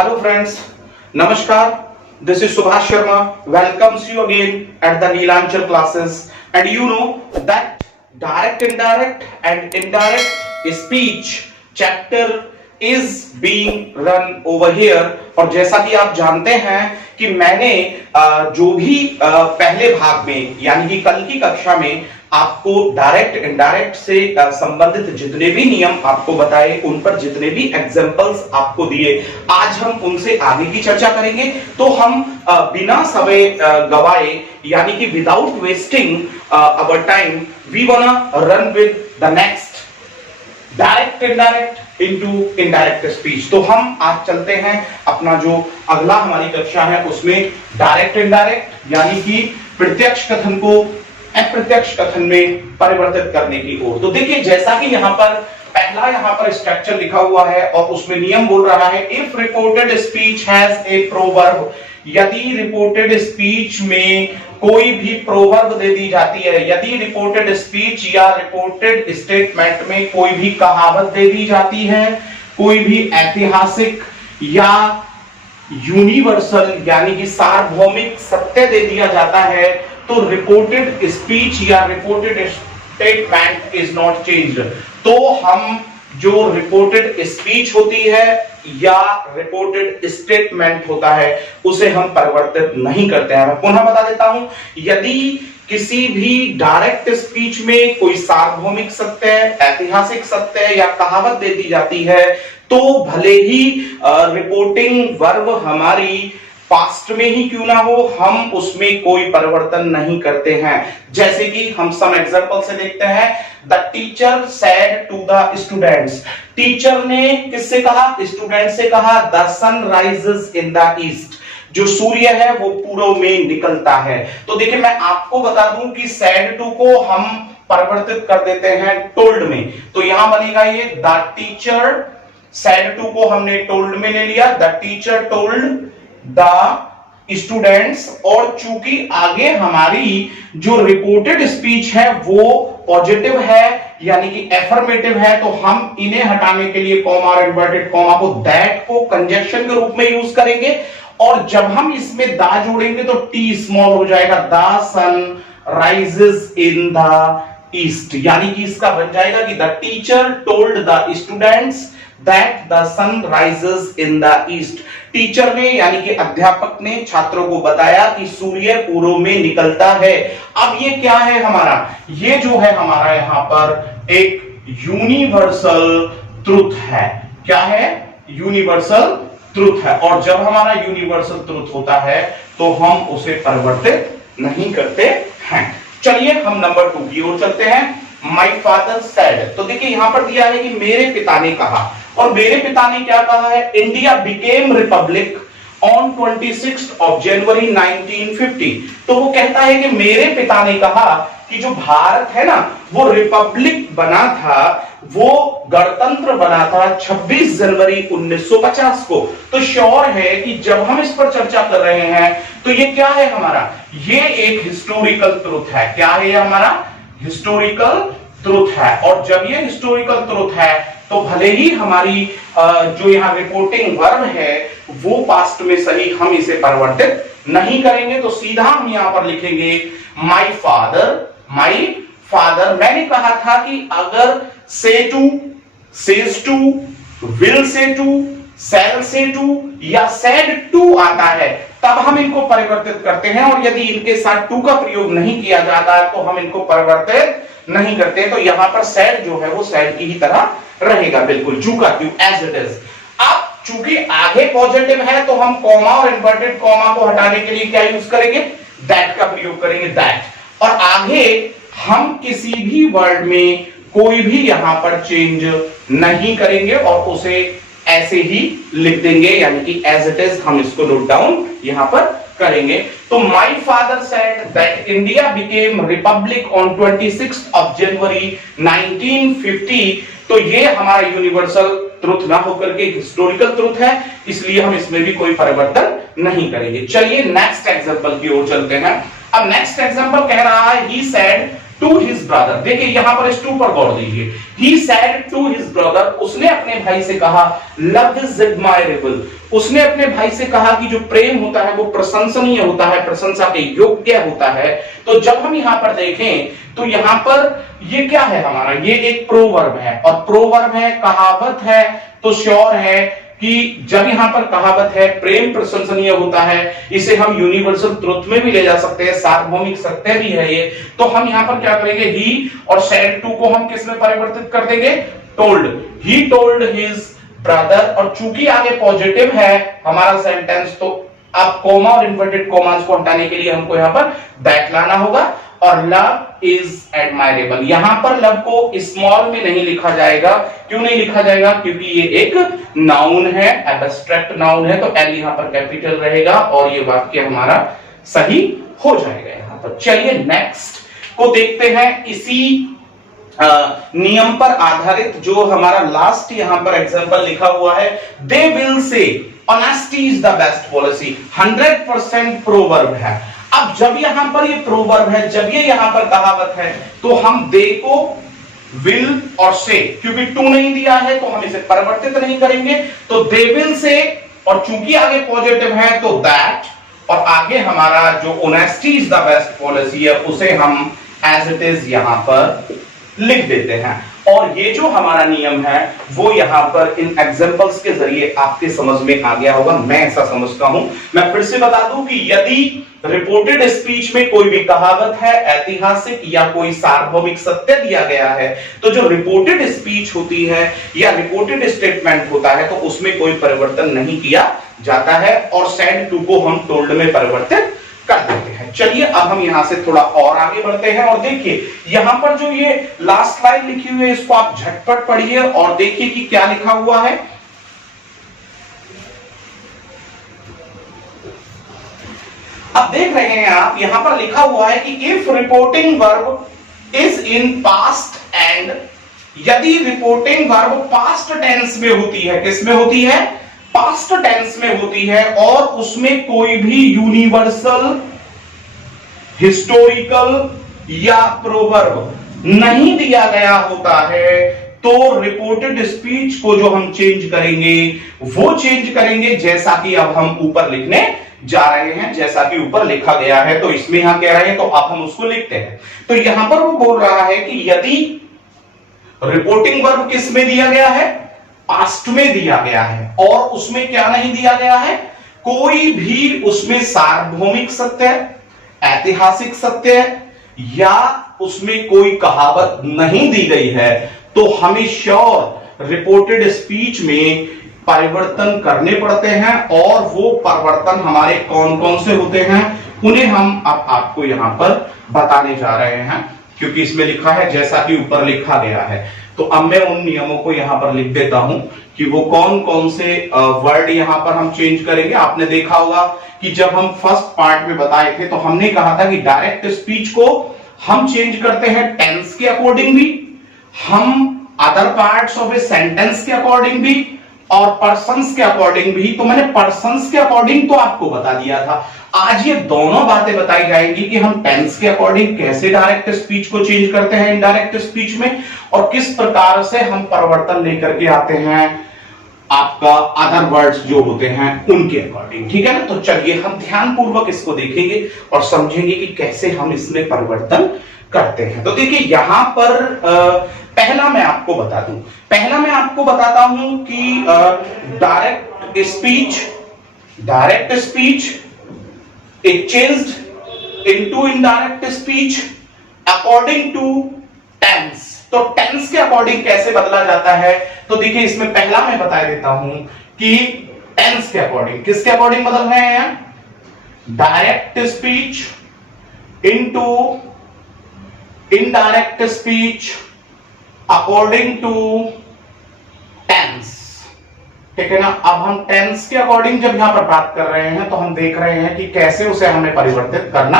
Hello friends, Namaskar. This is Subhash Sharma. Welcomes you again at the Neelanchal classes. And you know that direct, indirect and indirect speech chapter is being run over here. और जैसा कि आप जानते हैं कि मैंने जो भी पहले भाग में यानी कि कल की कक्षा में आपको डायरेक्ट इनडायरेक्ट से संबंधित जितने भी नियम आपको बताए, उन पर जितने भी एग्जांपल्स आपको दिए, आज हम उनसे आगे की चर्चा करेंगे। तो हम बिना समय गवाए यानी कि without wasting our time we wanna run with the next direct indirect into indirect speech. तो हम आज चलते हैं अपना जो अगला हमारी कक्षा है उसमें डायरेक्ट इनडायरेक्ट यानी कि प्रत्यक्ष कथन को अप्रत्यक्ष कथन में परिवर्तित करने की ओर। तो देखिए जैसा कि यहाँ पर स्ट्रक्चर लिखा हुआ है और उसमें नियम बोल रहा है if reported speech has a proverb, यदि रिपोर्टेड स्पीच में कोई भी प्रोवर्ब दे दी जाती है, यदि रिपोर्टेड स्पीच या रिपोर्टेड स्टेटमेंट में कोई भी कहावत दे दी जाती है, कोई भी ऐतिहासिक या यूनिवर्सल यानी कि सार्वभौमिक सत्य दे दिया जाता है, तो रिपोर्टेड स्पीच या reported statement is not changed. तो हम जो रिपोर्टेड स्पीच होती है या रिपोर्टेड स्टेटमेंट होता है उसे हम परिवर्तित नहीं करते हैं। मैं पुनः बता देता हूं, यदि किसी भी डायरेक्ट स्पीच में कोई सार्वभौमिक सत्य, ऐतिहासिक सत्य या कहावत दे दी जाती है, तो भले ही रिपोर्टिंग वर्ब हमारी पास्ट में ही क्यों ना हो, हम उसमें कोई परिवर्तन नहीं करते हैं। जैसे कि हम सम एग्जांपल से देखते हैं, the teacher said to the students, teacher ने किससे कहा? स्टूडेंट से कहा, the sun rises in the east, जो सूर्य है वो पूर्व में निकलता है। तो देखिए मैं आपको बता दूं कि सेड टू को हम परिवर्तित कर देते हैं टोल्ड में, तो यहां बनेगा ये द टीचर सेड टू को हमने टोल्ड में ले लिया, the teacher told the students. और चूंकि आगे हमारी जो रिपोर्टेड स्पीच है वो पॉजिटिव है यानी कि एफर्मेटिव है, तो हम इन्हें हटाने के लिए कॉमा और इन्वर्टेड कॉमा को दैट को कंजक्शन के रूप में यूज करेंगे। और जब हम इसमें दा जोड़ेंगे तो टी स्मॉल हो जाएगा, the sun rises in the east, यानी कि इसका बन जाएगा कि the teacher told the students that the sun rises in the east. Teacher ने यानी कि अध्यापक ने छात्रों को बताया कि सूर्य पूर्व में निकलता है। अब ये क्या है हमारा? ये जो है हमारा यहाँ पर एक यूनिवर्सल ट्रुथ है। क्या है? यूनिवर्सल ट्रुथ है। और जब हमारा यूनिवर्सल ट्रुथ होता है तो हम उसे परिवर्तित नहीं करते हैं। चलिए हम नंबर 2 की ओर चलते हैं। माई फादर सेड, तो देखिए यहां पर दिया है कि मेरे पिता ने कहा, और मेरे पिता ने क्या कहा है? India became Republic on 26 of January 1950। तो वो कहता है कि मेरे पिता ने कहा कि जो भारत है ना वो रिपब्लिक बना था, वो गणतंत्र बना था 26 जनवरी 1950 को। तो श्योर है कि जब हम इस पर चर्चा कर रहे हैं तो ये क्या है हमारा? ये एक हिस्टोरिकल ट्रुथ है। क्या है ये हमारा? हिस्टोरिकल ट्रुथ है। और जब ये हिस्टोरिकल ट्रुथ है तो भले ही हमारी जो यहाँ रिपोर्टिंग वर्ब है वो पास्ट में सही, हम इसे परिवर्तित नहीं करेंगे। तो सीधा हम यहाँ पर लिखेंगे माई फादर। मैंने कहा था कि अगर say to, says to, will say to, shall say to या सेड टू आता है तब हम इनको परिवर्तित करते हैं, और यदि इनके साथ टू का प्रयोग नहीं किया जाता है तो हम इनको परिवर्तित नहीं करते। तो यहां पर सेड जो है वो सेड की ही तरह रहेगा, बिल्कुल जू का त्यू एज इट इज। अब चूंकि आगे पॉजिटिव है तो हम कॉमा और इन्वर्टेड कॉमा को हटाने के लिए क्या यूज करेंगे? दैट का प्रयोग करेंगे, दैट। और आगे हम किसी भी वर्ड में कोई भी यहां पर चेंज नहीं करेंगे और उसे ऐसे ही लिख देंगे, यानी कि एज इट इज हम इसको नोट डाउन यहां पर करेंगे। तो my father said that India became Republic on 26 of January 1950। तो ये हमारा यूनिवर्सल ट्रुथ ना होकर के हिस्टोरिकल ट्रुथ है, इसलिए हम इसमें भी कोई परिवर्तन नहीं करेंगे। चलिए नेक्स्ट एग्जांपल की ओर चलते हैं। अब नेक्स्ट एग्जांपल कह रहा है he said to his brother, देखिए यहां पर इस टू पर गौर दीजिए, he said to his brother, उसने अपने भाई से कहा, लव इज एडमायरेबल, उसने अपने भाई से कहा कि जो प्रेम होता है वो प्रशंसनीय होता है, प्रशंसा के योग्य होता है। तो जब हम यहां पर देखें तो यहां पर ये क्या है हमारा, ये एक प्रोवर्ब है, और प्रोवर्ब है, कहावत है, तो श्योर है कि जब यहां पर कहावत है प्रेम प्रशंसनीय होता है, इसे हम यूनिवर्सल ट्रुथ में भी ले जा सकते हैं, सार्वभौमिक सत्य भी है ये। तो हम यहां पर क्या करेंगे, ही और सेड टू को हम किस में परिवर्तित कर देंगे, told, he told his brother, और चूंकि आगे पॉजिटिव है हमारा सेंटेंस, तो अब कोमा और इन्वर्टेड कोमास को हटाने के लिए हमको यहां पर दैट लाना होगा, और लव इज एडमायरेबल, यहां पर लव को स्मॉल में नहीं लिखा जाएगा, क्यों नहीं लिखा जाएगा, क्योंकि ये एक नाउन है, एब्स्ट्रैक्ट नाउन है, तो एल यहां पर कैपिटल रहेगा और ये वाक्य हमारा सही हो जाएगा यहां पर। चलिए नेक्स्ट को देखते हैं, इसी नियम पर आधारित जो हमारा लास्ट यहां पर एग्जांपल लिखा हुआ है, they will say honesty is the best policy, 100% proverb है। अब जब यहां पर ये प्रोवर्ब है, जब ये यहां पर कहावत है, तो हम दे को विल और से, क्योंकि टू नहीं दिया है तो हम इसे परिवर्तित नहीं करेंगे, तो दे विल से, और चूंकि आगे पॉजिटिव है तो दैट, और आगे हमारा जो honesty is the best policy है उसे हम एज इट इज यहां पर लिख देते हैं। और ये जो हमारा नियम है वो यहां पर इन एग्जांपल्स के जरिए आपके समझ में आ गया होगा, मैं ऐसा समझता हूं। मैं फिर से बता दूं कि यदि रिपोर्टेड स्पीच में कोई भी कहावत है, ऐतिहासिक या कोई सार्वभौमिक सत्य दिया गया है, तो जो रिपोर्टेड स्पीच होती है या रिपोर्टेड स्टेटमेंट होता है तो उसमें कोई परिवर्तन नहीं किया जाता है, और सेड टू को हम टोल्ड में परिवर्तित कर देते हैं। चलिए अब हम यहां से थोड़ा और आगे बढ़ते हैं, और देखिए यहां पर जो ये लास्ट लाइन लिखी हुई है इसको आप झटपट पढ़िए और देखिए कि क्या लिखा हुआ है। अब देख रहे हैं आप, यहां पर लिखा हुआ है कि if reporting verb is in past and, यदि रिपोर्टिंग वर्ब पास्ट टेंस में होती है, किस में होती है, पास्ट टेंस में होती है, और उसमें कोई भी यूनिवर्सल, हिस्टोरिकल या प्रोवर्ब नहीं दिया गया होता है, तो रिपोर्टेड स्पीच को जो हम चेंज करेंगे वो चेंज करेंगे जैसा कि अब हम ऊपर लिखने जा रहे हैं, जैसा कि ऊपर लिखा गया है। तो इसमें यहां कह रहे हैं तो अब हम उसको लिखते हैं। तो यहां पर वो बोल रहा है कि यदि रिपोर्टिंग वर्ब किस में दिया गया है, पास्ट में दिया गया है, और उसमें क्या नहीं दिया गया है, कोई भी उसमें सार्वभौमिक सत्य, ऐतिहासिक सत्य या उसमें कोई कहावत नहीं दी गई है, तो हमें श्योर रिपोर्टेड स्पीच में परिवर्तन करने पड़ते हैं, और वो परिवर्तन हमारे कौन कौन से होते हैं उन्हें हम अब आपको यहां पर बताने जा रहे हैं, क्योंकि इसमें लिखा है जैसा कि ऊपर लिखा गया है। तो अब मैं उन नियमों को यहां पर लिख देता हूं कि वो कौन कौन से वर्ड यहां पर हम चेंज करेंगे। आपने देखा होगा कि जब हम फर्स्ट पार्ट में बताए थे तो हमने कहा था कि डायरेक्ट स्पीच को हम चेंज करते हैं टेंस के अकॉर्डिंग भी, हम other parts of a sentence के अकॉर्डिंग भी, और पर्सन्स के अकॉर्डिंग भी। तो मैंने पर्सन्स के अकॉर्डिंग तो आपको बता दिया था, आज ये दोनों बातें बताई जाएंगी कि हम टेंस के अकॉर्डिंग कैसे डायरेक्ट स्पीच को चेंज करते हैं इनडायरेक्ट स्पीच में, और किस प्रकार से हम परिवर्तन लेकर के आते हैं आपका अदर वर्ड्स जो होते हैं उनके अकॉर्डिंग, ठीक है ना। तो चलिए हम ध्यानपूर्वक इसको देखेंगे और समझेंगे कि कैसे हम इसमें परिवर्तन करते हैं। तो देखिए यहां पर पहला मैं आपको बता दूं, पहला मैं आपको बताता हूं कि direct speech it changed into indirect speech according to tense। तो tense के अकॉर्डिंग कैसे बदला जाता है, तो देखिए इसमें पहला मैं बता देता हूं कि tense के अकॉर्डिंग, किसके अकॉर्डिंग बदल रहे हैं, direct speech into indirect speech according to tense, ठीक है ना। अब हम टेंस के अकॉर्डिंग जब यहां पर बात कर रहे हैं तो हम देख रहे हैं कि कैसे उसे हमें परिवर्तित करना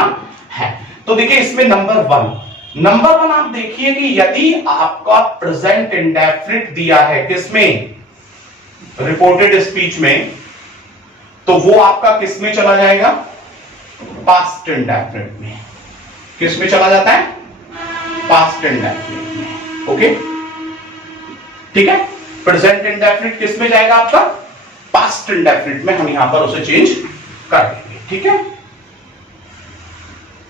है। तो देखिए इसमें नंबर वन आप देखिए कि यदि आपका प्रेजेंट इंडेफिनिट दिया है किसमें, रिपोर्टेड स्पीच में, तो वो आपका किसमें चला जाएगा, पास्ट इंडेफिनिट में। किसमें चला जाता है, पास्ट इंडेफिनिट में। ओके, ठीक है, प्रेजेंट इंडेफिनिट किस में जाएगा आपका? पास्ट इंडेफिनिट में हम यहां पर उसे चेंज कर देंगे। ठीक है,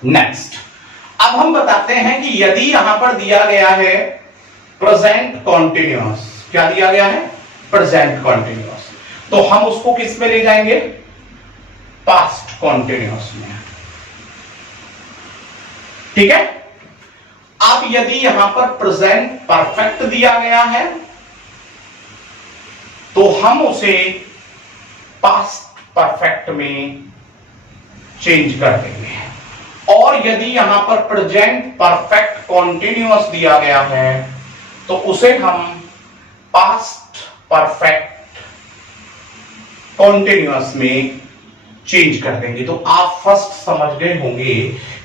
नेक्स्ट अब हम बताते हैं कि यदि यहां पर दिया गया है प्रेजेंट कॉन्टिन्यूअस, क्या दिया गया है? प्रेजेंट कॉन्टिन्यूअस, तो हम उसको किस में ले जाएंगे? पास्ट कॉन्टिन्यूअस में। ठीक है, अब यदि यहां पर प्रेजेंट परफेक्ट दिया गया है तो हम उसे पास्ट परफेक्ट में चेंज कर देंगे, और यदि यहां पर प्रेजेंट परफेक्ट कॉन्टिन्यूअस दिया गया है तो उसे हम पास्ट परफेक्ट कॉन्टिन्यूअस में चेंज कर देंगे। तो आप फर्स्ट समझ गए होंगे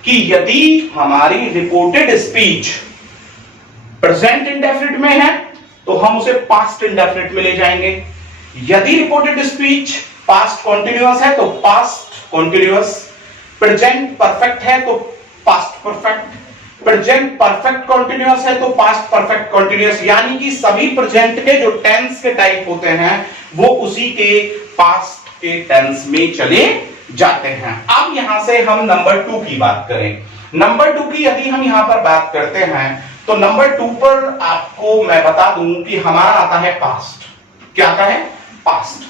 कि यदि हमारी रिपोर्टेड स्पीच प्रेजेंट इंडेफिनिट में है तो हम उसे पास्ट इंडेफिनिट में ले जाएंगे। यदि रिपोर्टेड स्पीच पास्ट कॉन्टिन्यूअस है तो पास्ट कॉन्टिन्यूअस, प्रेजेंट परफेक्ट है तो past perfect, present perfect continuous है तो पास्ट परफेक्ट कॉन्टिन्यूअस, यानी कि सभी प्रेजेंट के जो टेंस के टाइप होते हैं वो उसी के पास्ट के टेंस में चले जाते हैं। अब यहां से हम नंबर 2 की बात करें। नंबर 2 की यदि हम यहां पर बात करते हैं तो नंबर 2 पर आपको मैं बता दूं कि हमारा आता है पास्ट। क्या आता है? पास्ट।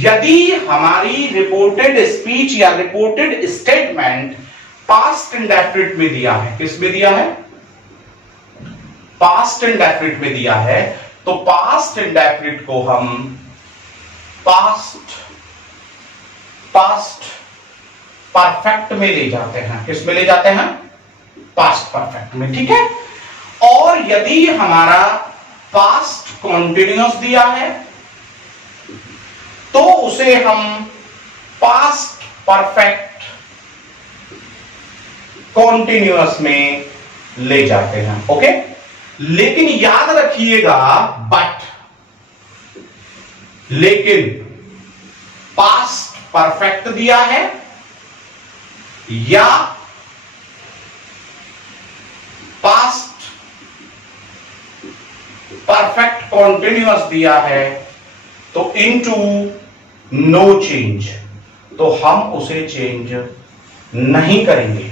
यदि हमारी रिपोर्टेड स्पीच या रिपोर्टेड स्टेटमेंट पास्ट इंडेफिनिट में दिया है, किस में दिया है? पास्ट इंडेफिनिट में दिया है, तो पास्ट इंडेफिनिट को हम पास्ट परफेक्ट में ले जाते हैं। किस में ले जाते हैं? पास्ट परफेक्ट में। ठीक है, और यदि हमारा पास्ट कॉन्टिन्यूअस दिया है तो उसे हम पास्ट परफेक्ट कॉन्टिन्यूअस में ले जाते हैं। ओके, लेकिन याद रखिएगा लेकिन पास्ट परफेक्ट दिया है या पास्ट परफेक्ट कॉन्टिन्यूअस दिया है तो इनटू नो चेंज, तो हम उसे चेंज नहीं करेंगे।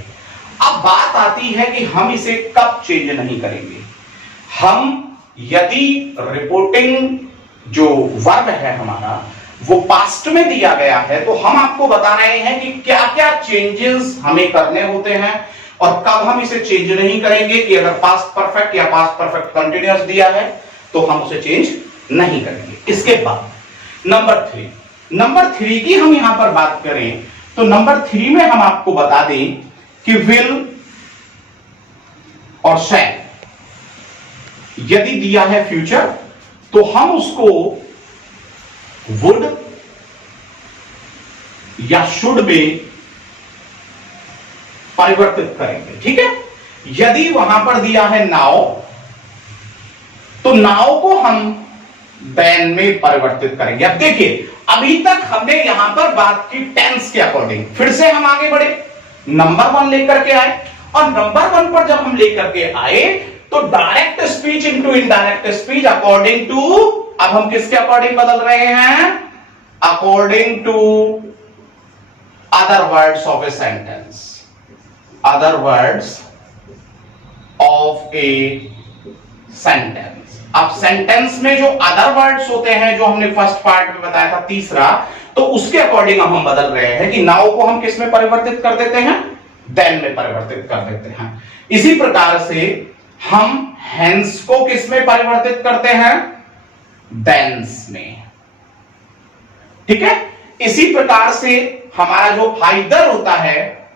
अब बात आती है कि हम इसे कब चेंज नहीं करेंगे। हम यदि रिपोर्टिंग जो वर्ब है हमारा वो पास्ट में दिया गया है तो हम आपको बता रहे हैं कि क्या क्या चेंजेस हमें करने होते हैं और कब हम इसे चेंज नहीं करेंगे। कि अगर पास्ट परफेक्ट या पास्ट परफेक्ट कंटिन्यूअस दिया है तो हम उसे चेंज नहीं करेंगे। इसके बाद नंबर 3 की हम यहां पर बात करें तो नंबर 3 में हम आपको बता दें कि विल और शैल यदि दिया है फ्यूचर तो हम उसको वुड या शुड में परिवर्तित करेंगे। ठीक है, यदि वहां पर दिया है नाउ तो नाउ को हम देन में परिवर्तित करेंगे। अब देखिए, अभी तक हमने यहां पर बात की टेंस के अकॉर्डिंग, फिर से हम आगे बढ़े, नंबर 1 लेकर के आए, और नंबर 1 पर जब हम लेकर के आए तो direct speech into indirect speech according to, अब हम किसके अकॉर्डिंग बदल रहे हैं? According to other words of a sentence, other words of a sentence. अब सेंटेंस में जो अदर वर्ड्स होते हैं जो हमने फर्स्ट पार्ट में बताया था तीसरा, तो उसके अकॉर्डिंग हम बदल रहे हैं कि नाउ को हम किस में परिवर्तित कर देते हैं? देन में परिवर्तित कर देते हैं। इसी प्रकार से हम हेंस को किस में परिवर्तित करते हैं? देन्स में। ठीक है, इसी प्रकार से हमारा जो आइदर होता है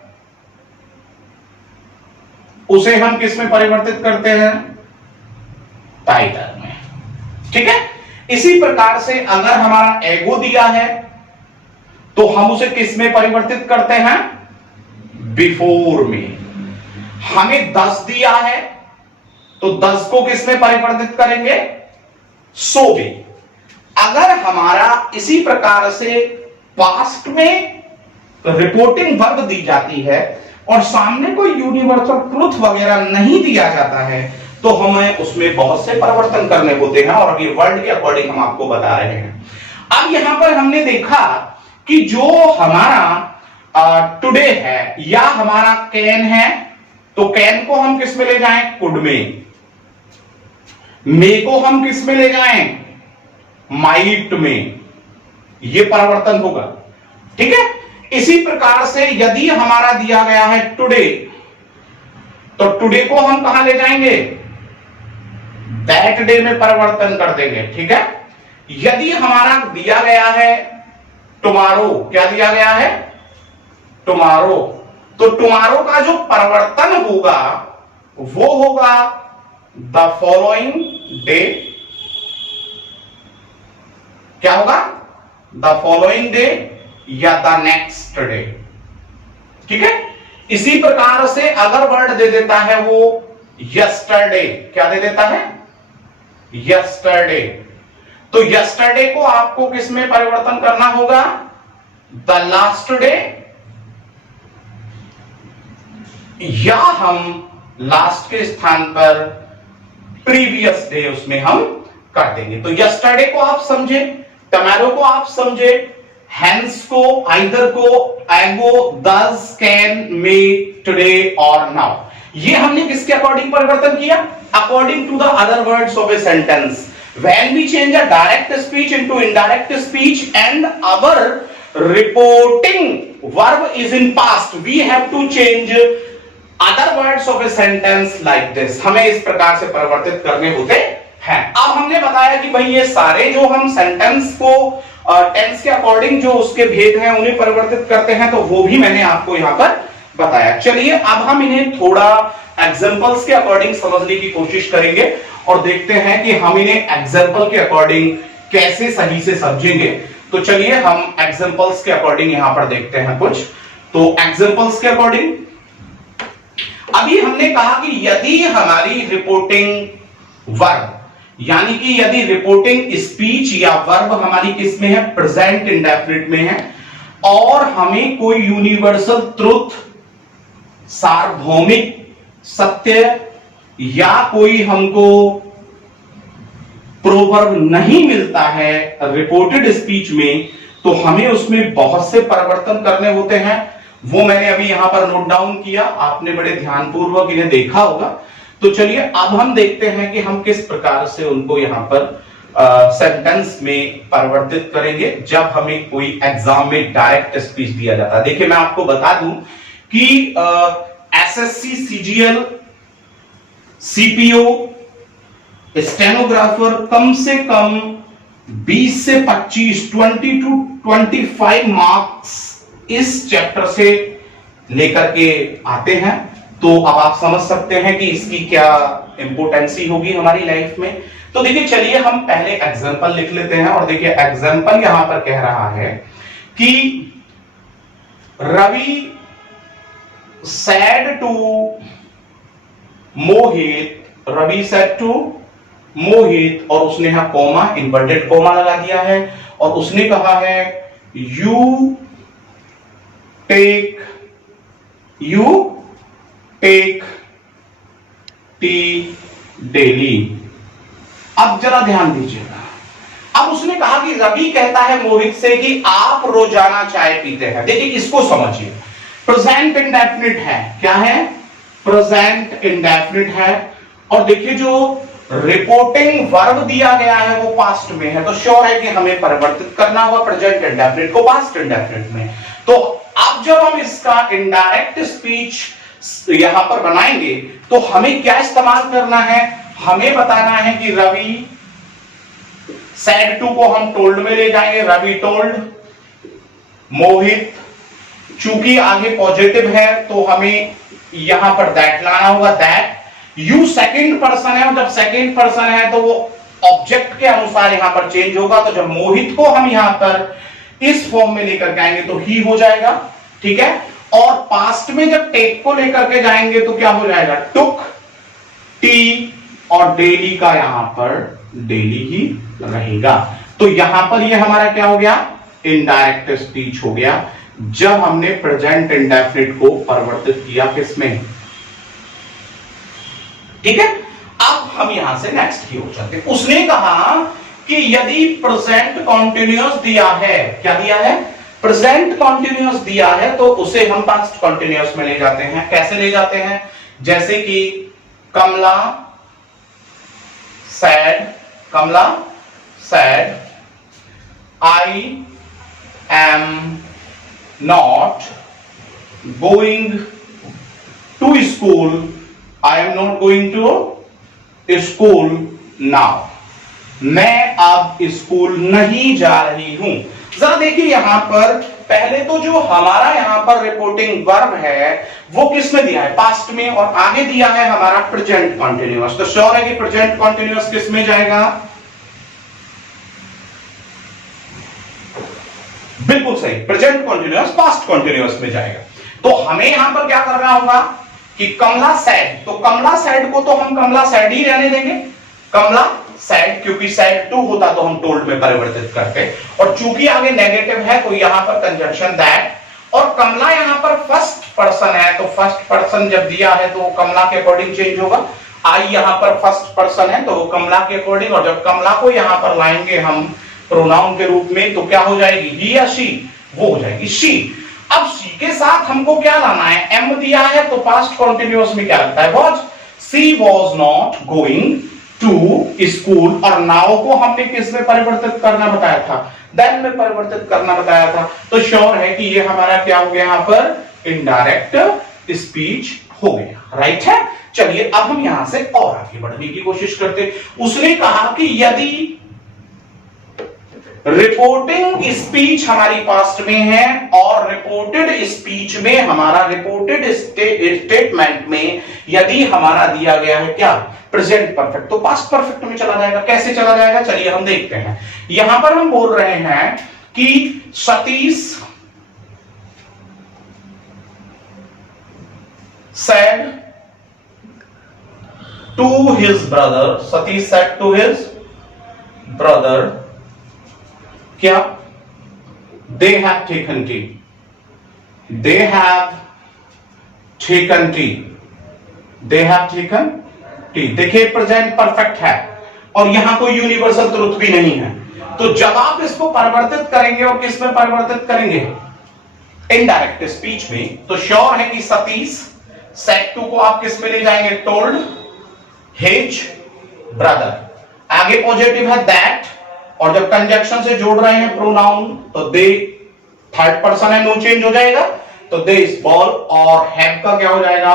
उसे हम किस में परिवर्तित करते हैं? टाइटर में। ठीक है, इसी प्रकार से अगर हमारा एगो दिया है तो हम उसे किस में परिवर्तित करते हैं? बिफोर में। हमें 10 दिया है तो 10 को किस में परिवर्तित करेंगे? सो में। अगर हमारा इसी प्रकार से पास्ट में रिपोर्टिंग वर्ब दी जाती है और सामने कोई यूनिवर्सल ट्रुथ वगैरह नहीं दिया जाता है तो हमें उसमें बहुत से परिवर्तन करने होते हैं, और अभी वर्ल्ड के अकॉर्डिंग हम आपको बता रहे हैं। अब यहां पर हमने देखा कि जो हमारा टुडे है या हमारा कैन है, तो कैन को हम किस में ले जाएं? कुड में। मे को हम किस में ले जाएं? माइट में। ये परिवर्तन होगा, ठीक है। इसी प्रकार से यदि हमारा दिया गया है टुडे, तो टुडे को हम कहां ले जाएंगे? दैट डे में परिवर्तन कर देंगे, ठीक है। यदि हमारा दिया गया है टुमारो, क्या दिया गया है? टुमारो, तो टुमारो का जो परिवर्तन होगा वो होगा द फॉलोइंग डे। क्या होगा? द फॉलोइंग डे या द नेक्स्ट डे, ठीक है। इसी प्रकार से अगर वर्ड दे देता है वो यस्टरडे, क्या दे देता है? यस्टरडे। तो यस्टरडे को आपको किस में परिवर्तन करना होगा? द लास्ट डे, या हम लास्ट के स्थान पर प्रीवियस डे उसमें हम कर देंगे। तो यस्टरडे को आप समझे, टमारो को आप समझे, हेंस को, आइदर को, ago, thus, can, may, today और नाउ। ये हमने किसके अकॉर्डिंग परिवर्तन किया? According to the other words of a sentence. When we change a direct speech into indirect speech and our reporting verb is in past, we have to change other words of a sentence like this. हमें इस प्रकार से परिवर्तित करने होते हैं। अब हमने बताया कि भाई ये सारे जो हम सेंटेंस को टेंस के अकॉर्डिंग जो उसके भेद हैं उन्हें परिवर्तित करते हैं, तो वो भी मैंने आपको यहां पर बताया। चलिए अब हम इन्हें थोड़ा एग्जांपल्स के अकॉर्डिंग समझने की कोशिश करेंगे और देखते हैं कि हम इन्हें एग्जांपल के अकॉर्डिंग कैसे सही से समझेंगे। तो चलिए हम एग्जांपल्स के अकॉर्डिंग यहां पर देखते हैं कुछ। तो एग्जांपल्स के अकॉर्डिंग अभी हमने कहा कि यदि हमारी रिपोर्टिंग वर्ब, यानी कि यदि रिपोर्टिंग स्पीच या वर्ब हमारी किस में है? प्रेजेंट इंडेफिनिट में है, और हमें कोई यूनिवर्सल ट्रुथ, सार्वभौमिक सत्य या कोई हमको प्रोवर्ब नहीं मिलता है रिपोर्टेड स्पीच में, तो हमें उसमें बहुत से परिवर्तन करने होते हैं। वो मैंने अभी यहां पर नोट डाउन किया, आपने बड़े ध्यानपूर्वक इन्हें देखा होगा। तो चलिए अब हम देखते हैं कि हम किस प्रकार से उनको यहां पर सेंटेंस में परिवर्तित करेंगे जब हमें कोई एग्जाम में डायरेक्ट स्पीच दिया जाता है। देखिए मैं आपको बता दूं कि एसएससी, सीजीएल, सीपीओ, स्टेनोग्राफर कम से कम 20 से 25, 20 टू 25 मार्क्स इस चैप्टर से लेकर के आते हैं। तो अब आप समझ सकते हैं कि इसकी क्या इंपोर्टेंसी होगी हमारी लाइफ में। तो देखिए चलिए हम पहले एग्जांपल लिख लेते हैं, और देखिए एग्जांपल यहां पर कह रहा है कि Ravi said to Mohit, Ravi said to मोहित, और उसने यहां कॉमा, इन्वर्टेड कॉमा लगा दिया है, और उसने कहा है यू टेक टी डेली। अब जरा ध्यान दीजिएगा, अब उसने कहा कि रवि कहता है मोहित से कि आप रोजाना चाय पीते हैं। देखिए इसको समझिए, प्रेजेंट इंडेफिनिट है। क्या है? प्रेजेंट इंडेफिनिट है। और देखिए जो रिपोर्टिंग वर्ब दिया गया है वो पास्ट में है, तो श्योर है कि हमें परिवर्तित करना होगा प्रेजेंट इंडेफिनिट को पास्ट इंडेफिनिट में। तो अब जब हम इसका इनडायरेक्ट स्पीच यहां पर बनाएंगे तो हमें क्या इस्तेमाल करना है? हमें बताना है कि रवि सेड टू को हम टोल्ड में ले जाएंगे, रवि टोल्ड मोहित, चूंकि आगे पॉजिटिव है तो हमें यहां पर दैट लाना होगा, दैट। यू सेकंड पर्सन है, और जब सेकंड पर्सन है तो वो ऑब्जेक्ट के अनुसार यहां पर चेंज होगा। तो जब मोहित को हम यहां पर इस फॉर्म में लेकर के आएंगे तो ही हो जाएगा, ठीक है। और पास्ट में जब टेक को लेकर के जाएंगे तो क्या हो जाएगा? टुक, टी, और डेली का यहां पर डेली ही रहेगा। तो यहां पर ये हमारा क्या हो गया? इनडायरेक्ट स्पीच हो गया। जब हमने प्रेजेंट इंडेफिनिट को परिवर्तित किया किसमें, ठीक है। अब हम यहां से नेक्स्ट की ओर चलते हैं। उसने कहा कि यदि प्रेजेंट कॉन्टिन्यूअस दिया है, क्या दिया है, प्रेजेंट कॉन्टिन्यूअस दिया है, तो उसे हम पास्ट कॉन्टिन्यूअस में ले जाते हैं। कैसे ले जाते हैं, जैसे कि कमला said I am not going to school, I am not going to school now, मैं अब स्कूल नहीं जा रही हूं। जरा देखिए यहां पर पहले तो जो हमारा यहां पर रिपोर्टिंग वर्ब है वो किस में दिया है, पास्ट में, और आगे दिया है हमारा प्रेजेंट कॉन्टिन्यूअस। तो श्योर है कि प्रेजेंट कॉन्टिन्यूअस किस में जाएगा, बिल्कुल सही, प्रेजेंट कॉन्टिन्यूअस पास्ट कॉन्टिन्यूअस में जाएगा। तो हमें यहां पर क्या करना होगा कि कमला सैड, तो कमला सैड को तो हम कमला सैड ही रहने देंगे, कमला सैड, क्योंकि सैड टू होता तो हम टोल्ड में परिवर्तित करते, और चूंकि आगे नेगेटिव है तो यहां पर कंजंक्शन दैट, और कमला यहां पर फर्स्ट पर्सन है, तो फर्स्ट पर्सन जब दिया है तो कमला के अकॉर्डिंग चेंज होगा। आई यहां पर फर्स्ट पर्सन है तो वो कमला के अकॉर्डिंग, और जब कमला को यहां पर लाएंगे हम प्रोनाउन के रूप में तो क्या हो जाएगी, ही या शी, वो हो जाएगी शी। अब शी के साथ हमको क्या लाना है, एम दिया है तो पास्ट कॉन्टिन्यूअस में क्या लगता है, was, she was not going to school, और नाउ को हमने किस में परिवर्तित करना बताया था, देन में परिवर्तित करना बताया था। तो श्योर है कि ये हमारा क्या हो गया, यहां पर इनडायरेक्ट स्पीच हो गया, राइट है। चलिए अब हम यहां से और आगे बढ़ने की कोशिश करते। उसने कहा कि यदि रिपोर्टिंग स्पीच हमारी पास्ट में है और रिपोर्टेड स्पीच में हमारा रिपोर्टेड स्टेटमेंट में यदि हमारा दिया गया है क्या, प्रेजेंट परफेक्ट, तो पास्ट परफेक्ट में चला जाएगा। कैसे चला जाएगा, चलिए हम देखते हैं। यहां पर हम बोल रहे हैं कि Satish said to his brother, Satish said to his brother, क्या, they have taken tea, they have taken tea, they have taken tea। देखिए प्रेजेंट परफेक्ट है और यहां कोई यूनिवर्सल ट्रुथ भी नहीं है, तो जब आप इसको परिवर्तित करेंगे और किस में परिवर्तित करेंगे, इनडायरेक्ट स्पीच में, तो श्योर है कि सतीश सेड टू को आप किस में ले जाएंगे, टोल्ड हिज ब्रदर, आगे पॉजिटिव है दैट, और जब कंजक्शन से जोड़ रहे हैं प्रोनाउन तो दे थर्ड पर्सन है, नो चेंज हो जाएगा, तो दे बॉल, और हैव का क्या हो जाएगा,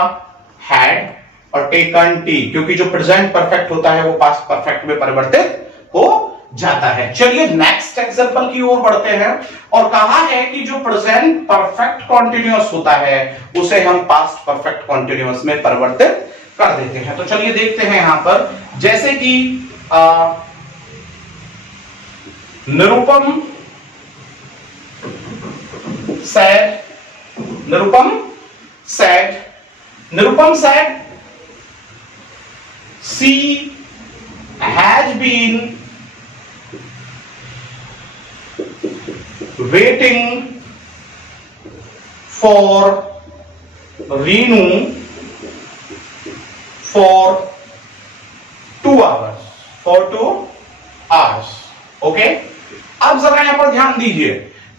हैड, और टेकन टी, क्योंकि जो प्रेजेंट परफेक्ट होता है वो पास्ट परफेक्ट में परिवर्तित हो जाता है। चलिए नेक्स्ट एग्जांपल की ओर बढ़ते हैं, और कहा है कि जो प्रेजेंट परफेक्ट कॉन्टिन्यूअस होता है उसे हम पास्ट परफेक्ट कॉन्टिन्यूअस में परिवर्तित कर देते हैं। तो चलिए देखते हैं यहां पर, जैसे कि Nirupam said she has been waiting for Reenu for 2 hours, okay. अब जरा यहां पर ध्यान दीजिए,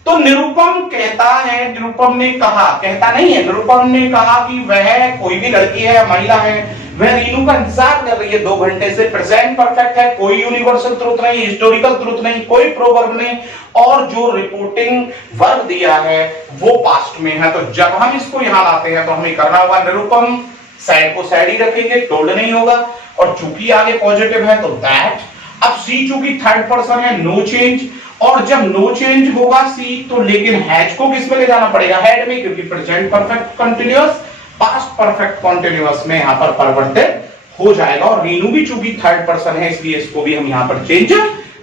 तो निरुपम कहता है, निरुपम ने कहा, कहता नहीं है, निरुपम ने कहा कि वह कोई भी लड़की है या महिला है, वह रीनू का इंतजार कर रही है 2 घंटे से। प्रेजेंट परफेक्ट है, कोई यूनिवर्सल ट्रुथ नहीं, हिस्टोरिकल ट्रुथ नहीं, कोई प्रोवर्ब नहीं, और जो रिपोर्टिंग वर्ब दिया है वो पास्ट में है। तो जब हम इसको यहां लाते हैं तो हमें करना होगा, निरुपम साइड को साइड ही रखेंगे, टोल्ड नहीं होगा, और चूंकि आगे पॉजिटिव है तो दैट। अब सी चूंकि थर्ड पर्सन है, नो चेंज, और जब नो चेंज होगा सी तो लेकिन हैज को किस में ले जाना पड़ेगा, हेड में, क्योंकि present perfect continuous past perfect continuous में यहां पर परिवर्तित हो जाएगा, और रीनू भी चूंकि थर्ड पर्सन है इसलिए इसको भी हम यहां पर चेंज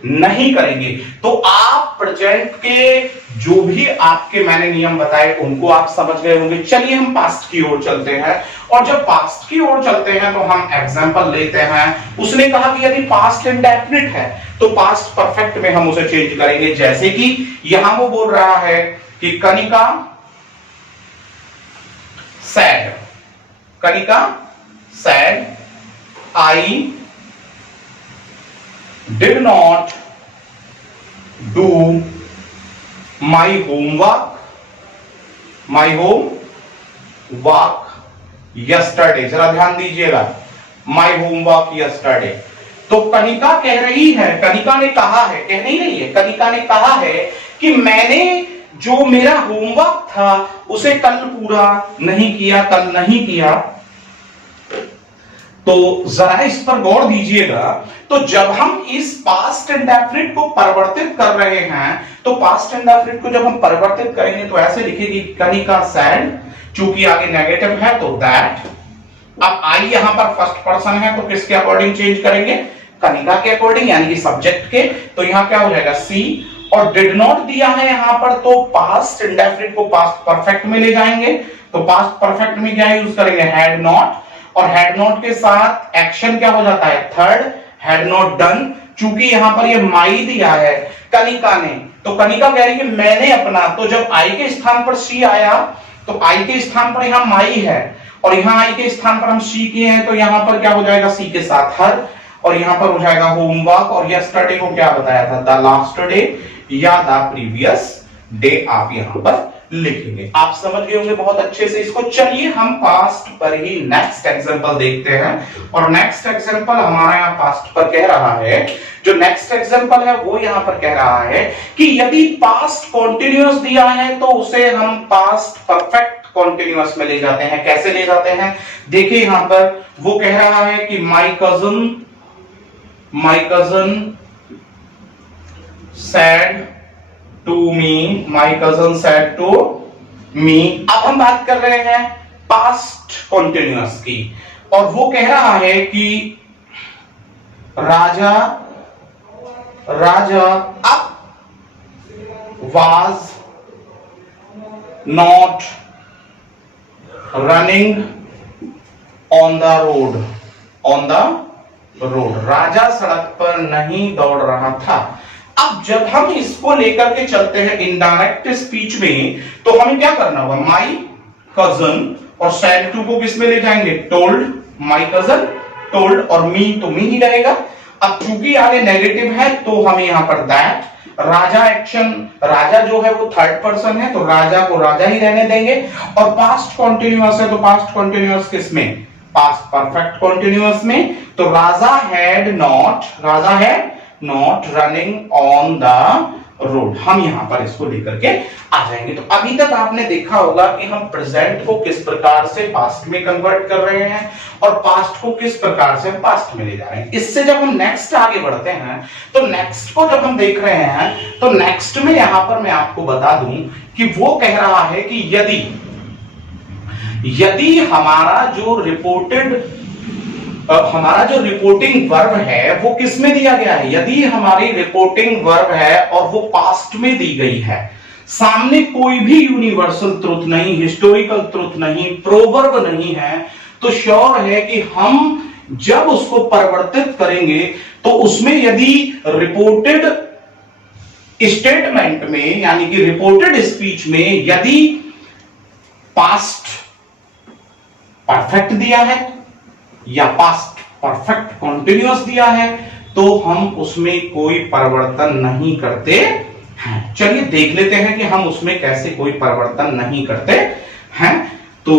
नहीं करेंगे। तो आप प्रेजेंट के जो भी आपके मैंने नियम बताए उनको आप समझ गए होंगे। चलिए हम पास्ट की ओर चलते हैं, और जब पास्ट की ओर चलते हैं तो हम एग्जांपल लेते हैं। उसने कहा कि यदि पास्ट इंडेफिनिट है तो पास्ट परफेक्ट में हम उसे चेंज करेंगे, जैसे कि यहां वो बोल रहा है कि Kanika sad, Kanika sad, I did not do my homework, my home work yesterday. जरा ध्यान दीजिएगा, माई होमवर्क यस्टरडे। तो कनिका कह रही है, कनिका ने कहा है, कह नहीं है, कनिका ने कहा है कि मैंने जो मेरा होमवर्क था उसे कल पूरा नहीं किया, कल नहीं किया। तो जरा इस पर गौर दीजिएगा। तो जब हम इस पास्ट इंडेफिनिट को परिवर्तित कर रहे हैं, तो पास्ट इंडेफिनिट को जब हम परिवर्तित करेंगे तो ऐसे लिखेगी कनिका सैड, चूंकि आगे नेगेटिव है तो दैट। अब आई यहां पर फर्स्ट पर्सन है तो किसके अकॉर्डिंग चेंज करेंगे, कनिका के अकॉर्डिंग, यानी कि सब्जेक्ट के। तो यहां क्या हो जाएगा सी, और डिड नॉट दिया है यहां पर, तो पास्ट इंडेफिनिट को पास्ट परफेक्ट में ले जाएंगे। तो पास्ट परफेक्ट में क्या यूज करेंगे, हैड नॉट, और हैड नॉट के साथ एक्शन क्या हो जाता है, थर्ड, हैड नॉट डन। चूंकि यहां पर ये माई दिया है कनिका ने, तो कनिका कह रही है मैंने अपना, तो जब आई के स्थान पर सी आया तो आई के स्थान पर यहां माई है, और यहां आई के स्थान पर हम सी किए हैं, तो यहां पर क्या हो जाएगा, सी के साथ हर, और यहां पर हो जाएगा होमवर्क। और यस्टरडे को क्या बताया था, द लास्ट डे या द प्रीवियस डे आप यहां पर लिखेंगे। आप समझ गए होंगे बहुत अच्छे से इसको। चलिए हम पास्ट पर ही नेक्स्ट एग्जांपल देखते हैं, और नेक्स्ट एग्जांपल हमारा यहाँ पास्ट पर कह रहा है, जो नेक्स्ट एग्जांपल है वो यहां पर कह रहा है कि यदि पास्ट कॉन्टिन्यूअस दिया है तो उसे हम पास्ट परफेक्ट कॉन्टिन्यूअस में ले जाते हैं। कैसे ले जाते हैं, देखिए यहां पर वो कह रहा है कि my cousin said to me, my cousin said to me। अब हम बात कर रहे हैं पास्ट कॉन्टिन्यूअस की, और वो कह रहा है कि राजा अब was not running on the road, राजा सड़क पर नहीं दौड़ रहा था। अब जब हम इसको लेकर के चलते हैं इनडायरेक्ट स्पीच में, तो हमें क्या करना होगा, माई कजन और सैड टू को किस में ले जाएंगे, टोल्ड, माई कजन टोल्ड, और मी तो मी ही रहेगा। अब चूंकि आगे नेगेटिव है तो हमें यहां पर दैट, राजा एक्शन, राजा जो है वो थर्ड पर्सन है तो राजा को राजा ही रहने देंगे, और पास्ट कॉन्टिन्यूअस है तो पास्ट कॉन्टिन्यूअस किस में, पास्ट परफेक्ट कॉन्टिन्यूअस में। तो Raja had not running on the road, हम यहां पर इसको लेकर के आ जाएंगे। तो अभी तक आपने देखा होगा कि हम प्रेजेंट को किस प्रकार से पास्ट में कन्वर्ट कर रहे हैं और पास्ट को किस प्रकार से पास्ट में ले जा रहे हैं। इससे जब हम नेक्स्ट आगे बढ़ते हैं, तो नेक्स्ट को जब हम देख रहे हैं, तो नेक्स्ट में यहां पर मैं आपको बता दूं कि वो कह रहा है कि यदि हमारा जो रिपोर्टिंग वर्ब है वो किस में दिया गया है, यदि हमारी रिपोर्टिंग वर्ब है और वो पास्ट में दी गई है, सामने कोई भी यूनिवर्सल ट्रुथ नहीं, हिस्टोरिकल ट्रुथ नहीं, प्रोवर्ब नहीं है, तो श्योर है कि हम जब उसको परिवर्तित करेंगे तो उसमें यदि रिपोर्टेड स्टेटमेंट में, यानी कि रिपोर्टेड स्पीच में यदि पास्ट परफेक्ट दिया है या पास्ट परफेक्ट कॉन्टिन्यूअस दिया है, तो हम उसमें कोई परिवर्तन नहीं करते हैं। चलिए देख लेते हैं कि हम उसमें कैसे कोई परिवर्तन नहीं करते हैं। तो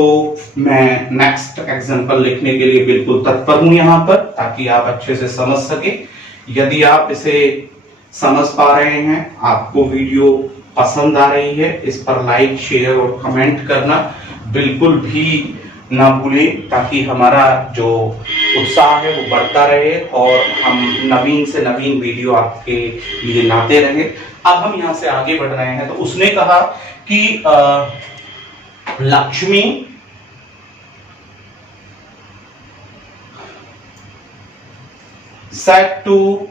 मैं नेक्स्ट एग्जांपल लिखने के लिए बिल्कुल तत्पर हूं यहां पर, ताकि आप अच्छे से समझ सके। यदि आप इसे समझ पा रहे हैं, आपको वीडियो पसंद आ रही है, इस पर लाइक, शेयर और कमेंट करना बिल्कुल भी ना भूलें, ताकि हमारा जो उत्साह है वो बढ़ता रहे और हम नवीन से नवीन वीडियो आपके लिए लाते रहे। अब हम यहां से आगे बढ़ रहे हैं। तो उसने कहा कि Lakshmi said to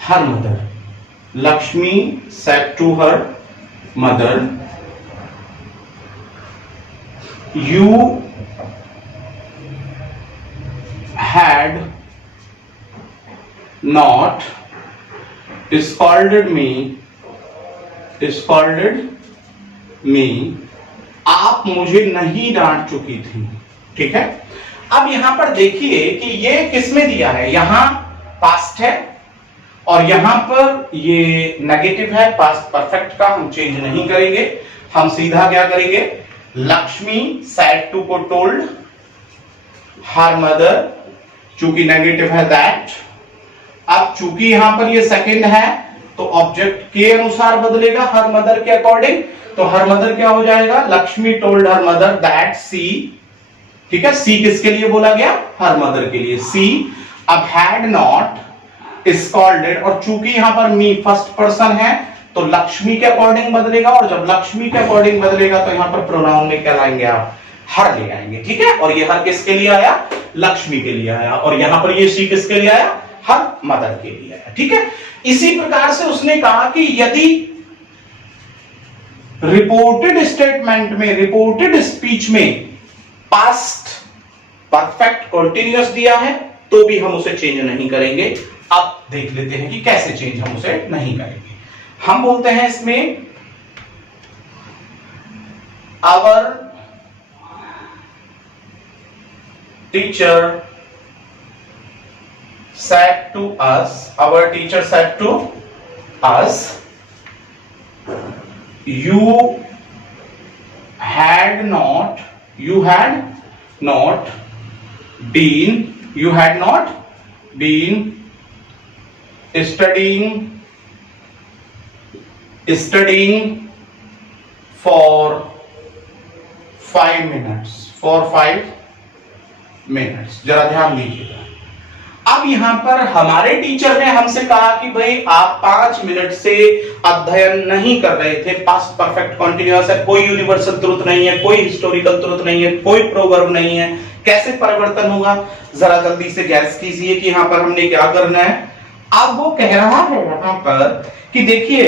her mother, Lakshmi said to her mother, you had not scolded me आप मुझे नहीं डांट चुकी थी। ठीक है, अब यहां पर देखिए कि ये किसमें दिया है, यहां पास्ट है और यहां पर ये नेगेटिव है, पास्ट परफेक्ट का हम चेंज नहीं करेंगे। हम सीधा क्या करेंगे, लक्ष्मी सैड टू को टोल्ड हर मदर, चूंकि नेगेटिव है दैट। अब चूंकि यहां पर ये सेकंड है तो ऑब्जेक्ट के अनुसार बदलेगा, हर मदर के अकॉर्डिंग। तो हर मदर क्या हो जाएगा, Lakshmi told her mother that see. ठीक है, सी किसके लिए बोला गया, हर मदर के लिए, सी। अब हैड नॉट स्कॉल्डेड, और चूंकि यहां पर मी फर्स्ट पर्सन है तो लक्ष्मी के अकॉर्डिंग बदलेगा, और जब लक्ष्मी के अकॉर्डिंग बदलेगा तो यहां पर प्रोनाउन में क्या लाएंगे आप, हर ले आएंगे। ठीक है, और ये हर किसके लिए आया, लक्ष्मी के लिए आया, और यहां पर ये सी किसके लिए आया, हर मदर के लिए आया। ठीक है, इसी प्रकार से उसने कहा कि यदि रिपोर्टेड स्टेटमेंट में, रिपोर्टेड स्पीच में पास्ट परफेक्ट कंटीन्यूअस दिया है तो भी हम उसे चेंज नहीं करेंगे। अब देख लेते हैं कि कैसे चेंज हम उसे नहीं करेंगे। हम बोलते हैं इसमें our teacher said to us, our teacher said to us, you had not been studying for 5 minutes। जरा ध्यान दीजिएगा। अब यहां पर हमारे टीचर ने हमसे कहा कि भाई आप 5 मिनट से अध्ययन नहीं कर रहे थे, पास्ट परफेक्ट कंटीन्यूअस है, कोई यूनिवर्सल ट्रुथ नहीं है, कोई हिस्टोरिकल ट्रुथ नहीं है, कोई प्रोवर्ब नहीं है, कैसे परिवर्तन होगा, जरा जल्दी से गैस कीजिए कि यहां पर हमने क्या करना है। अब वो कह रहा है यहां पर कि देखिए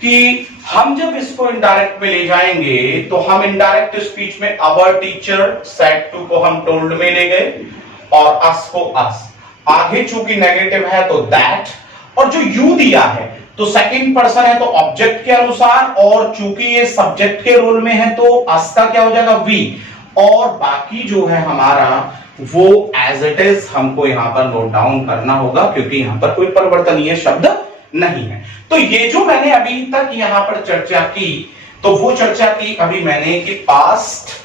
कि हम जब इसको इनडायरेक्ट में ले जाएंगे तो हम इनडायरेक्ट स्पीच में अवर टीचर सेड टू को हम टोल्ड में ले गए और अस को अस, आगे चूंकि नेगेटिव है तो दैट, और जो यू दिया है तो सेकंड पर्सन है तो ऑब्जेक्ट के अनुसार, और चूंकि ये सब्जेक्ट के रोल में है तो अस का क्या हो जाएगा, वी, और बाकी जो है हमारा वो एज इट इज हमको यहां पर नोट डाउन करना होगा क्योंकि यहां पर कोई परिवर्तनीय शब्द नहीं है। तो ये जो मैंने अभी तक यहां पर चर्चा की तो वो चर्चा की अभी मैंने कि पास्ट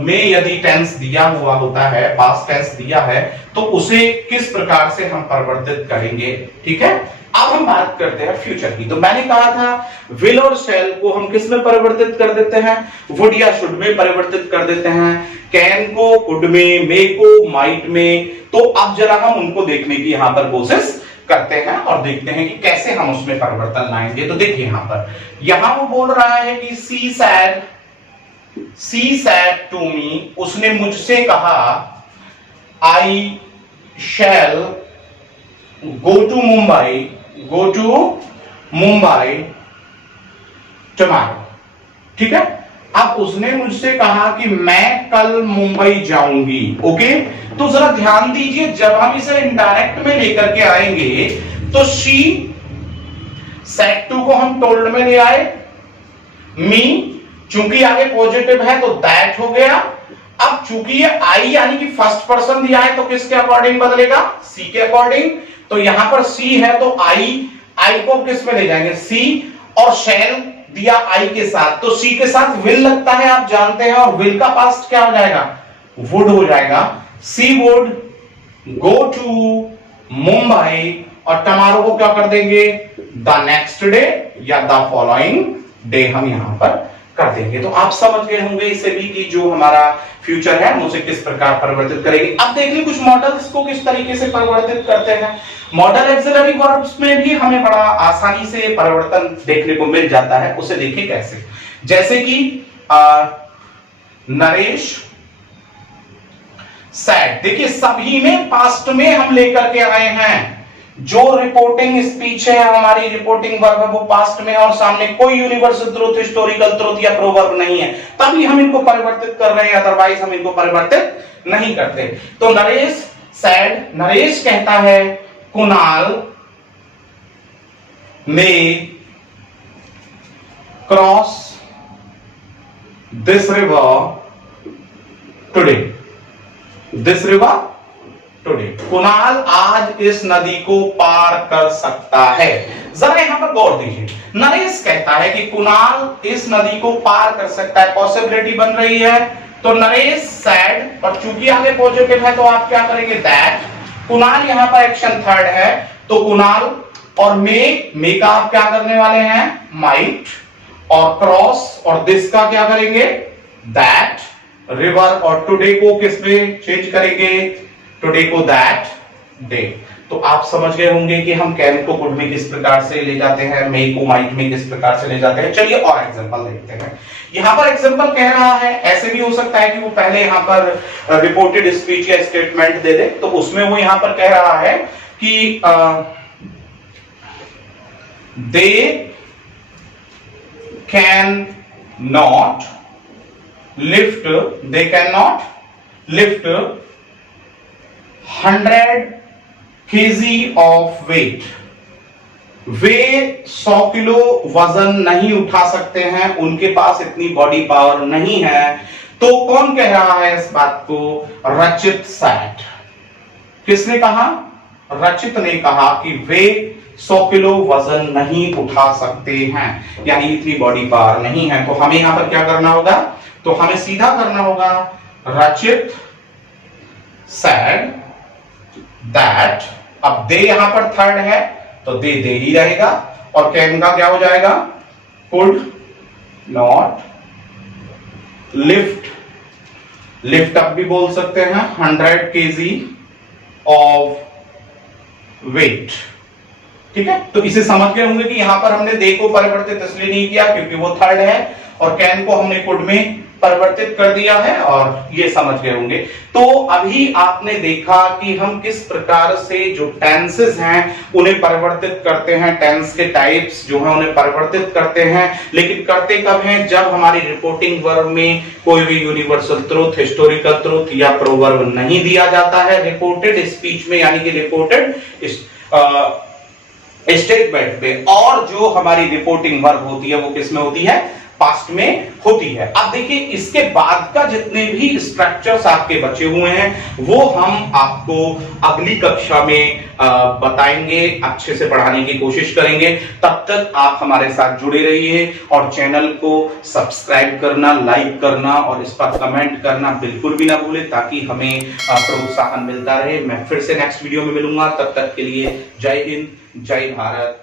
में यदि टेंस दिया हुआ होता है, पास्ट टेंस दिया है तो उसे किस प्रकार से हम परिवर्तित करेंगे। ठीक है, अब हम बात करते हैं फ्यूचर की। तो मैंने कहा था विल और शैल को हम किस में परिवर्तित कर देते हैं, वुड या शुड में परिवर्तित कर देते हैं, कैन को कुड में, मे को माइट में। तो अब जरा हम उनको देखने की यहां पर कोशिश करते हैं और देखते हैं कि कैसे हम उसमें परिवर्तन लाएंगे। तो देखिए यहां वो बोल रहा है कि सी सैड टू मी, उसने मुझसे कहा आई शैल गो टू मुंबई टुमारो। ठीक है, अब उसने मुझसे कहा कि मैं कल मुंबई जाऊंगी। ओके, तो जरा ध्यान दीजिए जब हम इसे इनडायरेक्ट में लेकर के आएंगे तो शी सेड टू को हम टोल्ड में ले आए, मी चूंकि आगे पॉजिटिव है तो दैट हो गया। अब चूंकि ये आई यानी कि फर्स्ट पर्सन दिया है तो किसके अकॉर्डिंग बदलेगा, सी के अकॉर्डिंग। तो यहां पर सी है तो आई को किस में ले जाएंगे, सी, और शैल दिया आई के साथ तो सी के साथ विल लगता है, आप जानते हैं, और विल का पास्ट क्या हो जाएगा, वुड हो जाएगा। सी वुड गो टू मुंबई, और टमारो को क्या कर देंगे, द नेक्स्ट डे या द फॉलोइंग डे हम यहां पर कर देंगे। तो आप समझ गए होंगे इसे भी कि जो हमारा फ्यूचर है हम उसे किस प्रकार परिवर्तित करेंगे। अब देख लीजिए कुछ मॉडल्स को किस तरीके से परिवर्तित करते हैं। मॉडल एक्सिलरी वर्ब्स में भी हमें बड़ा आसानी से परिवर्तन देखने को मिल जाता है, उसे देखिए कैसे। जैसे कि नरेश सैड, देखिए सभी में पास्ट में हम लेकर के आए हैं। जो रिपोर्टिंग स्पीच है हमारी, रिपोर्टिंग वर्ब है वो पास्ट में है और सामने कोई यूनिवर्सल ट्रुथ, हिस्टोरिकल ट्रुथ या प्रोवर्ब नहीं है, तभी हम इनको परिवर्तित कर रहे हैं, अदरवाइज हम इनको परिवर्तित नहीं करते। तो नरेश सैड, नरेश कहता है Kunal may cross this river today, this river today. Kunal आज इस नदी को पार कर सकता है। जरा यहां पर गौर दीजिए, नरेश कहता है कि कुणाल इस नदी को पार कर सकता है, पॉसिबिलिटी बन रही है, तो नरेश सैड, और चूंकि आगे पॉजिटिव है तो आप क्या करेंगे, दैट। कुणाल यहां पर एक्शन थर्ड है, तो कुणाल और मे का आप क्या करने वाले हैं, माइट, और क्रॉस और दिस का क्या करेंगे, दैट। रिवर और टुडे को किस में चेंज करेंगे, टुडे को दैट डे। तो आप समझ गए होंगे कि हम कैन को कुड में किस प्रकार से ले जाते हैं, मे को माइट में किस प्रकार से ले जाते हैं। चलिए और एग्जांपल देखते हैं। यहां पर एग्जांपल कह रहा है, ऐसे भी हो सकता है कि वो पहले यहां पर रिपोर्टेड स्पीच या स्टेटमेंट दे दे, तो उसमें वो यहां पर कह रहा है कि they can not lift, they cannot lift 100 kg of weight। Way 100 kilo वजन नहीं उठा सकते हैं, उनके पास इतनी बॉडी पावर नहीं है। तो कौन कह रहा है इस बात को, रचित सैड। किसने कहा, रचित ने कहा कि वे 100 किलो वजन नहीं उठा सकते हैं, यानी इतनी बॉडी पावर नहीं है। तो हमें यहां पर क्या करना होगा, तो हमें सीधा करना होगा, रचित सैड दैट। अब दे यहां पर थर्ड है तो दे ही रहेगा, और कैन का क्या हो जाएगा, could not lift, lift up भी बोल सकते हैं, 100 kg ऑफ वेट। ठीक है, तो इसे समझ गए होंगे कि यहां पर हमने दे को परिवर्तित इसलिए नहीं किया क्योंकि वो थर्ड है, और कैन को हमने कुड में परिवर्तित कर दिया है, और ये समझ गए होंगे। तो अभी आपने देखा कि हम किस प्रकार से जो टेंसेस हैं उन्हें परिवर्तित करते हैं, टेंस के टाइप्स जो हैं उन्हें परिवर्तित करते हैं, लेकिन करते कब हैं, जब हमारी रिपोर्टिंग वर्ब में कोई भी यूनिवर्सल ट्रुथ, हिस्टोरिकल ट्रुथ या प्रोवर्ब नहीं दिया जाता है रिपोर्टेड स्पीच में, यानी कि रिपोर्टेड स्टेटमेंट में, और जो हमारी रिपोर्टिंग वर्ब होती है वो किस में होती है, पास्ट में होती है। अब देखिए इसके बाद का जितने भी स्ट्रक्चर्स आपके बचे हुए हैं वो हम आपको अगली कक्षा में बताएंगे, अच्छे से पढ़ाने की कोशिश करेंगे। तब तक आप हमारे साथ जुड़े रहिए और चैनल को सब्सक्राइब करना, लाइक करना और इस पर कमेंट करना बिल्कुल भी ना भूलें, ताकि हमें प्रोत्साहन मिलता रहे। मैं फिर से नेक्स्ट वीडियो में मिलूंगा, तब तक के लिए जय हिंद, जय भारत।